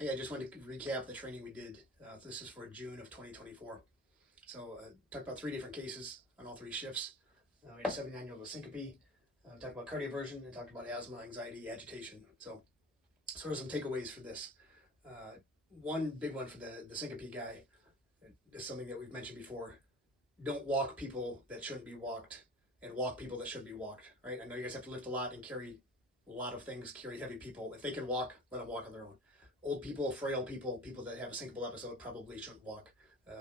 Hey, I just wanted to recap the training we did. This is for June of 2024. So talked about 3 different cases on all 3 shifts. We had a 79-year-old with syncope. Talked about cardioversion and talked about asthma, anxiety, agitation. So sort of some takeaways for this. One big one for the syncope guy is something that we've mentioned before. Don't walk people that shouldn't be walked and walk people that should be walked, right? I know you guys have to lift a lot and carry a lot of things, carry heavy people. If they can walk, let them walk on their own. Old people, frail people, people that have a syncopal episode probably shouldn't walk.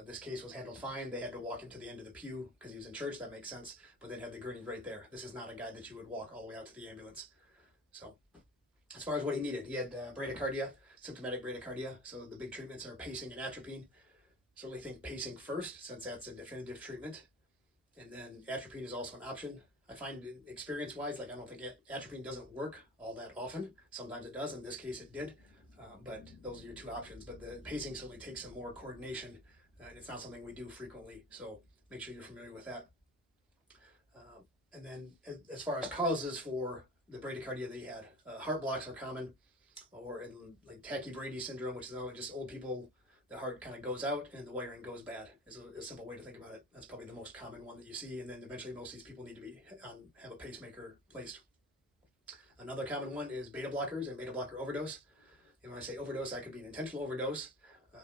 This case was handled fine. They had to walk him to the end of the pew because he was in church. That makes sense. But then had the gurney right there. This is not a guy that you would walk all the way out to the ambulance. So as far as what he needed, he had bradycardia, symptomatic bradycardia. So the big treatments are pacing and atropine. Certainly think pacing first, since that's a definitive treatment. And then atropine is also an option. I find experience-wise, like I don't think atropine doesn't work all that often. Sometimes it does. In this case, it did. But those are your 2 options. But the pacing certainly takes some more coordination, and it's not something we do frequently. So make sure you're familiar with that. And then as far as causes for the bradycardia that he had, heart blocks are common, or in like tachybrady syndrome, which is just old people, the heart kind of goes out and the wiring goes bad, is a simple way to think about it. That's probably the most common one that you see. And then eventually most of these people need to be have a pacemaker placed. Another common one is beta blockers and beta blocker overdose. And when I say overdose, that could be an intentional overdose,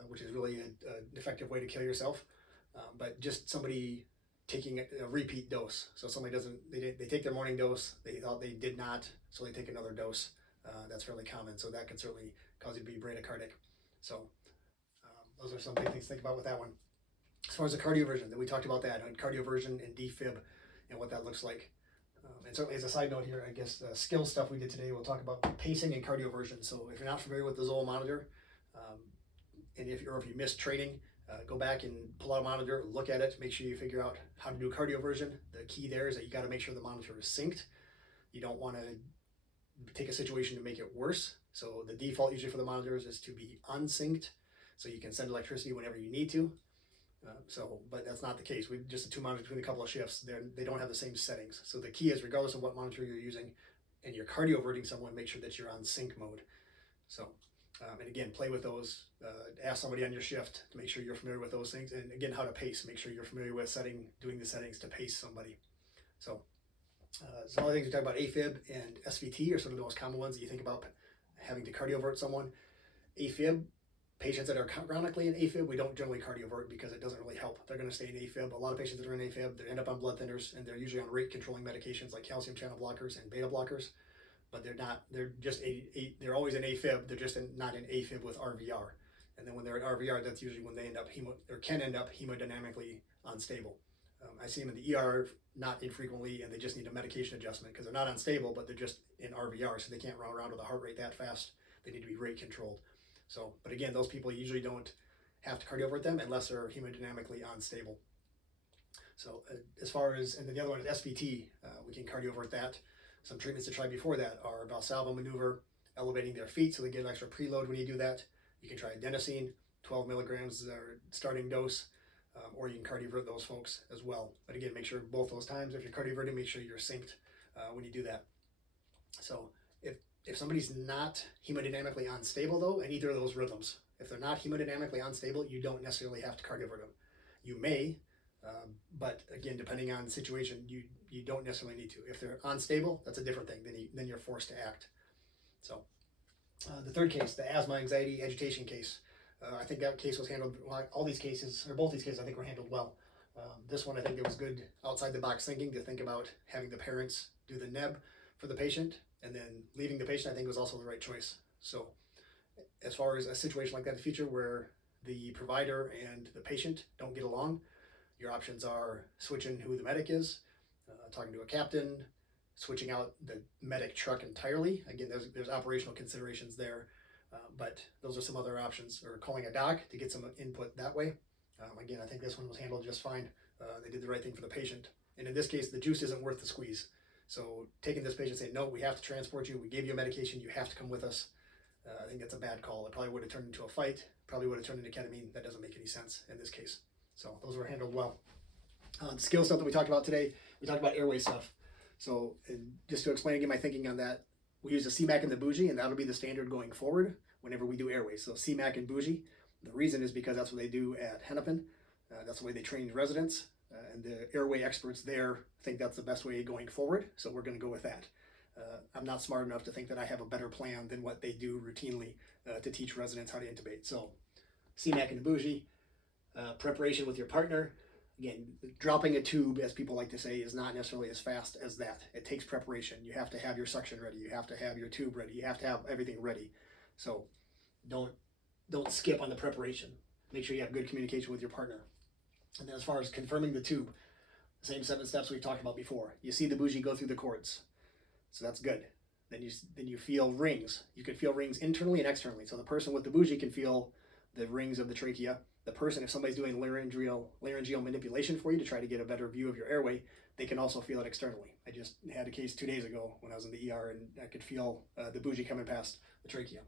which is really an effective way to kill yourself. But just somebody taking a repeat dose. So somebody they take their morning dose, they thought they did not, so they take another dose. That's fairly common. So that could certainly cause you to be bradycardic. So those are some big things to think about with that one. As far as the cardioversion, then we talked about that, on cardioversion and defib and what that looks like. And certainly as a side note here, I guess skill stuff we did today, we'll talk about pacing and cardioversion. So if you're not familiar with the Zoll monitor, and if you missed training, go back and pull out a monitor, look at it, make sure you figure out how to do cardioversion. The key there is that you got to make sure the monitor is synced. You don't want to take a situation to make it worse. So the default usually for the monitors is to be unsynced, so you can send electricity whenever you need to. But that's not the case. We just the 2 monitors between a couple of shifts. They don't have the same settings. So the key is, regardless of what monitor you're using, and you're cardioverting someone, make sure that you're on sync mode. So, and again, play with those. Ask somebody on your shift to make sure you're familiar with those things. And again, how to pace. Make sure you're familiar with doing the settings to pace somebody. So, some other things we talk about: AFib and SVT are sort of the most common ones that you think about having to cardiovert someone. AFib. Patients that are chronically in AFib, we don't generally cardioverse because it doesn't really help. They're going to stay in AFib. A lot of patients that are in AFib, they end up on blood thinners, and they're usually on rate controlling medications like calcium channel blockers and beta blockers. But they're not. They're just they're always in AFib. They're just not in AFib with RVR. And then when they're in RVR, that's usually when they can end up hemodynamically unstable. I see them in the ER not infrequently, and they just need a medication adjustment because they're not unstable, but they're just in RVR, so they can't run around with a heart rate that fast. They need to be rate controlled. So, but again, those people usually don't have to cardiovert them unless they're hemodynamically unstable. So as far as, and then the other one is SVT, we can cardiovert that. Some treatments to try before that are Valsalva maneuver, elevating their feet so they get an extra preload when you do that. You can try adenosine, 12 milligrams is our starting dose, or you can cardiovert those folks as well. But again, make sure both those times, if you're cardioverting, make sure you're synced when you do that. So if somebody's not hemodynamically unstable, though, in either of those rhythms, if they're not hemodynamically unstable, you don't necessarily have to cardiovert them. You may, but again, depending on the situation, you don't necessarily need to. If they're unstable, that's a different thing. Then you're forced to act. So the third case, the asthma, anxiety, agitation case, I think that case was handled. All these cases, or both these cases, I think were handled well. This one, I think it was good outside the box thinking to think about having the parents do the neb for the patient, and then leaving the patient, I think, was also the right choice. So as far as a situation like that in the future where the provider and the patient don't get along, your options are switching who the medic is, talking to a captain, switching out the medic truck entirely. Again, there's operational considerations there, but those are some other options, or calling a doc to get some input that way. Again, I think this one was handled just fine. They did the right thing for the patient. And in this case, the juice isn't worth the squeeze. So taking this patient and saying, no, we have to transport you. We gave you a medication. You have to come with us. I think that's a bad call. It probably would have turned into a fight. Probably would have turned into ketamine. That doesn't make any sense in this case. So those were handled well. The skill stuff that we talked about today, we talked about airway stuff. So just to explain again my thinking on that, we use the CMAC and the bougie, and that'll be the standard going forward whenever we do airways. So CMAC and bougie. The reason is because that's what they do at Hennepin. That's the way they train residents, and the airway experts there think that's the best way going forward. So we're going to go with that. I'm not smart enough to think that I have a better plan than what they do routinely to teach residents how to intubate. So CMAC and the bougie, preparation with your partner. Again, dropping a tube, as people like to say, is not necessarily as fast as that. It takes preparation. You have to have your suction ready. You have to have your tube ready. You have to have everything ready. So don't skip on the preparation. Make sure you have good communication with your partner. And then as far as confirming the tube, the same 7 steps we've talked about before. You see the bougie go through the cords. So that's good. Then you feel rings. You can feel rings internally and externally. So the person with the bougie can feel the rings of the trachea. The person, if somebody's doing laryngeal manipulation for you to try to get a better view of your airway, they can also feel it externally. I just had a case 2 days ago when I was in the ER, and I could feel the bougie coming past the trachea.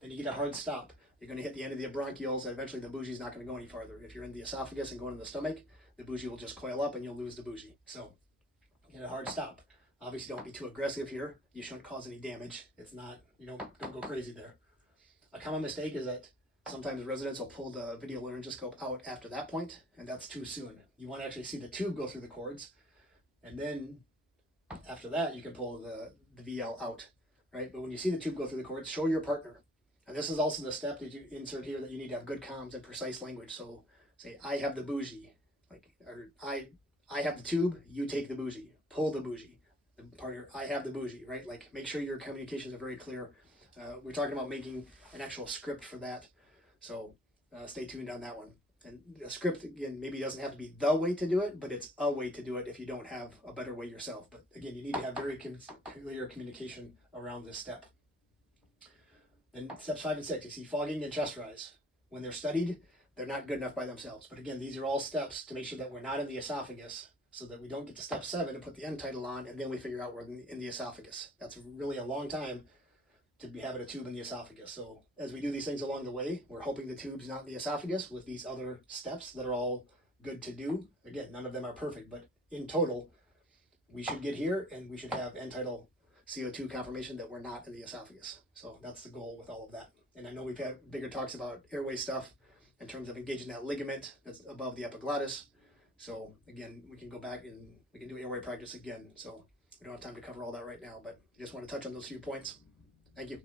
Then you get a hard stop. You're going to hit the end of the bronchioles, and eventually the bougie's not going to go any farther. If you're in the esophagus and going in the stomach, the bougie will just coil up and you'll lose the bougie. So get a hard stop. Obviously, don't be too aggressive here. You shouldn't cause any damage. It's not, don't go crazy there. A common mistake is that sometimes residents will pull the video laryngoscope out after that point, and that's too soon. You want to actually see the tube go through the cords, and then after that, you can pull the VL out, right? But when you see the tube go through the cords, show your partner. And this is also the step that you insert here that you need to have good comms and precise language. So say, I have the bougie, or I have the tube, you take the bougie, pull the bougie. The partner, I have the bougie, right? Like, make sure your communications are very clear. We're talking about making an actual script for that. So stay tuned on that one. And a script, again, maybe doesn't have to be the way to do it, but it's a way to do it if you don't have a better way yourself. But again, you need to have very clear communication around this step. Then steps 5 and 6, you see fogging and chest rise. When they're studied, they're not good enough by themselves. But again, these are all steps to make sure that we're not in the esophagus, so that we don't get to step 7 and put the end title on, and then we figure out we're in the esophagus. That's really a long time to be having a tube in the esophagus. So as we do these things along the way, we're hoping the tube's not in the esophagus with these other steps that are all good to do. Again, none of them are perfect, but in total, we should get here and we should have end title CO2 confirmation that we're not in the esophagus. So that's the goal with all of that. And I know we've had bigger talks about airway stuff in terms of engaging that ligament that's above the epiglottis. So again, we can go back and we can do airway practice again. So we don't have time to cover all that right now, but I just want to touch on those few points. Thank you.